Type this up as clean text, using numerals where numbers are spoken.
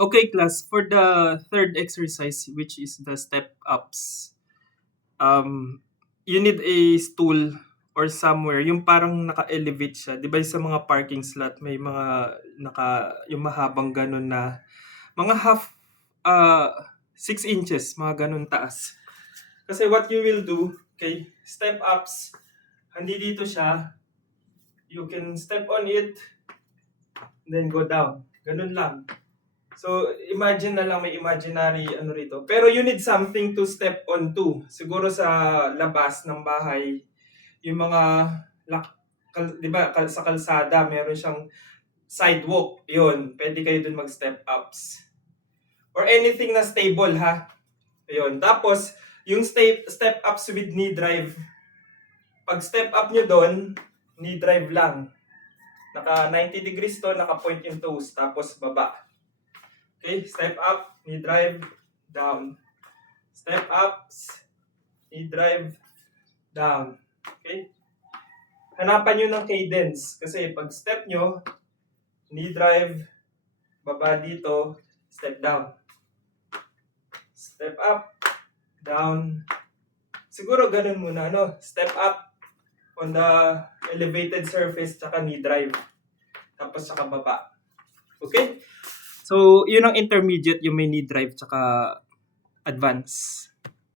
Okay, class, for the third exercise, which is the step ups, you need a stool or somewhere yung parang naka-elevate siya. 'Di ba sa mga parking slot may mga yung mahabang ganun na mga half 6 inches, mga ganun taas. Kasi what you will do, okay, step ups, hindi dito siya, you can step on it, then go down. Ganun lang. So, imagine na lang may imaginary ano rito. Pero you need something to step on to. Siguro sa labas ng bahay, yung mga, di ba, sa kalsada, meron siyang sidewalk. Yun, pwede kayo dun mag-step ups. Or anything na stable, ha? Yun. Tapos, yung step ups with knee drive. Pag step up nyo doon, knee drive lang. Naka 90 degrees to, naka point yung toes, tapos baba. Okay, step up, knee drive, down. Step up, knee drive, down. Okay? Hanapan nyo ng cadence. Kasi pag step nyo, knee drive, baba dito, step down. Step up, down. Siguro ganun muna, no? Step up on the elevated surface, tsaka knee drive. Tapos tsaka baba. Okay? So, yun ang intermediate, yung may knee drive, tsaka advance.